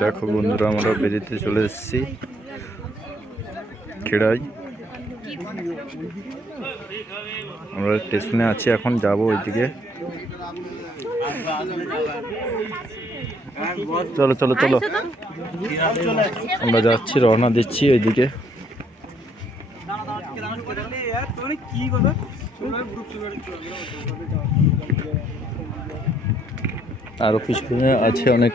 দেখো বন্ধুরা, আমরা বেরিয়ে চলে এসেছি খেড়াই। আমরা স্টেশনে আছি, এখন যাব ওইদিকে। চলো চলো চলো, আমরা যাচ্ছি, রওনা দিচ্ছি ওইদিকে। আরো পিছনে আছে অনেক।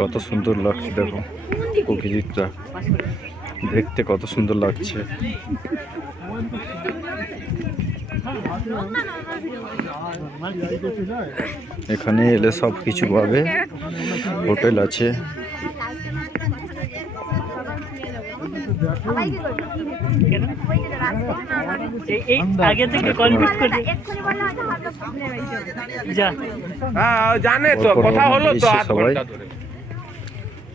কত সুন্দর লাগছে দেখো, প্রকৃতিটা দেখতে কত সুন্দর লাগছে। এখানে এলে সব কিছু পাবে, হোটেল আছে। সবাই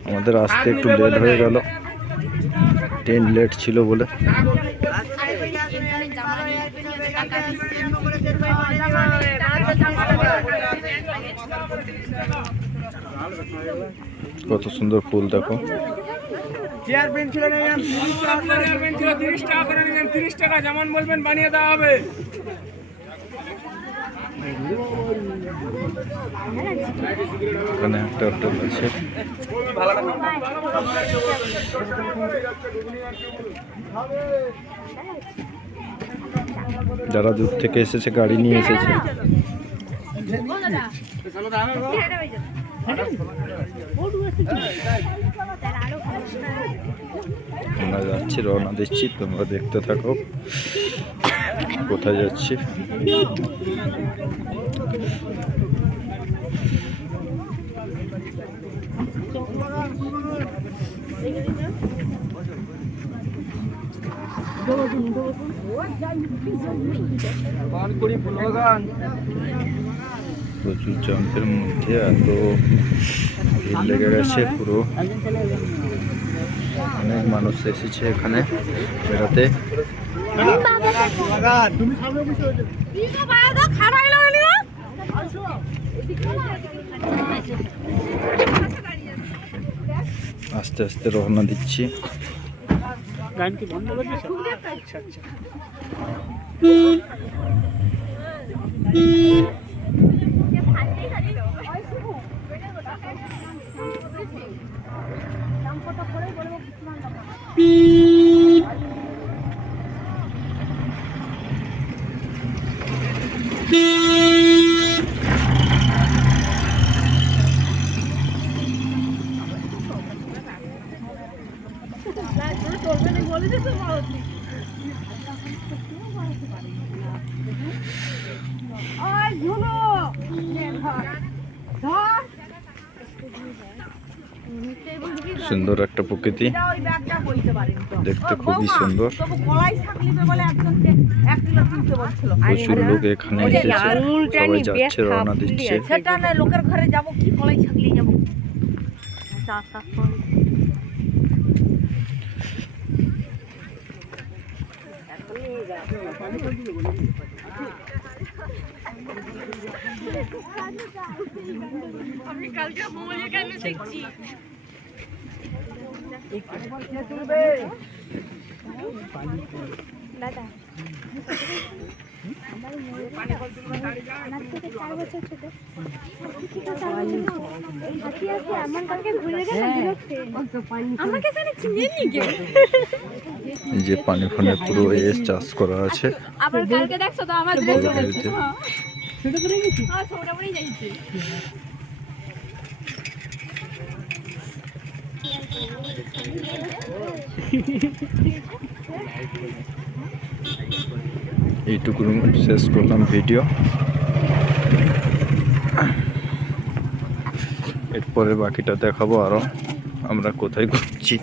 আমাদের আসতে একটু লেট হয়ে গেল, ট্রেন লেট ছিল বলে। কত সুন্দর ফুল দেখো। যেমন বলবেন বানিয়ে দেওয়া হবে। এখানে একটা হোটেল আছে। যারা দূর থেকে এসেছে, গাড়ি নিয়ে এসেছে। আমরা যাচ্ছি, রওনা দিচ্ছি, তোমরা দেখতে থাকো কোথায় যাচ্ছি। প্রচুর জাম্পের মধ্যে এত ভিড় লেগে গেছে, পুরো অনেক মানুষ এসেছে এখানে বেড়াতে। আস্তে আস্তে রওনা দিচ্ছি। সুন্দর একটা প্রকৃতি, দেখতে খুবই সুন্দর। প্রচুর লোক এখানে এসেছে, সবাই যাচ্ছে, রওনা দিচ্ছে। লোকের ঘরে যাবো কি কলাই ছাগলি যাবো। আমি কালকে মোবাইলে কেন দেখছি। দাদা যে পানি ফোনে পুরো এস চাষ করা আছে। এইটুকু শেষ করলাম ভিডিও। এরপরে বাকিটা দেখাবো আরো আমরা কোথায় ঘুরছি।